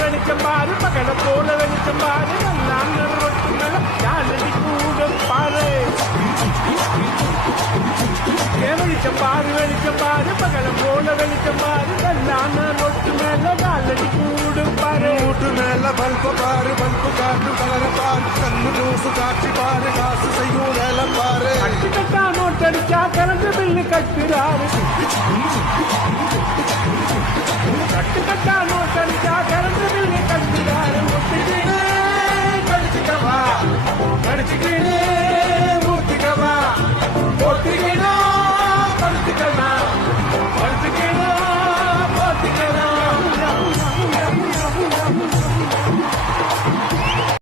வெளிச்சம் பாரு மகளை போல வெளிச்சம் பாரு நான் ரொட்டு மேல யாழடி கூட பாரு வெளிச்சம் பாரு மகளை போல வெளிச்சம் பாரு நான் ரொட்டு மேல யாழடி கூட பாரு வீட்டு மேல பல்ப பாரு பல்பு காட்டு கலர பாரு கண்ணு ஜூசு காட்சி பாரு காசு செய்யும் வேலை பாரு கட்டா நோட்டடிச்சா கரண்ட் பில்லு கட்டுறாரு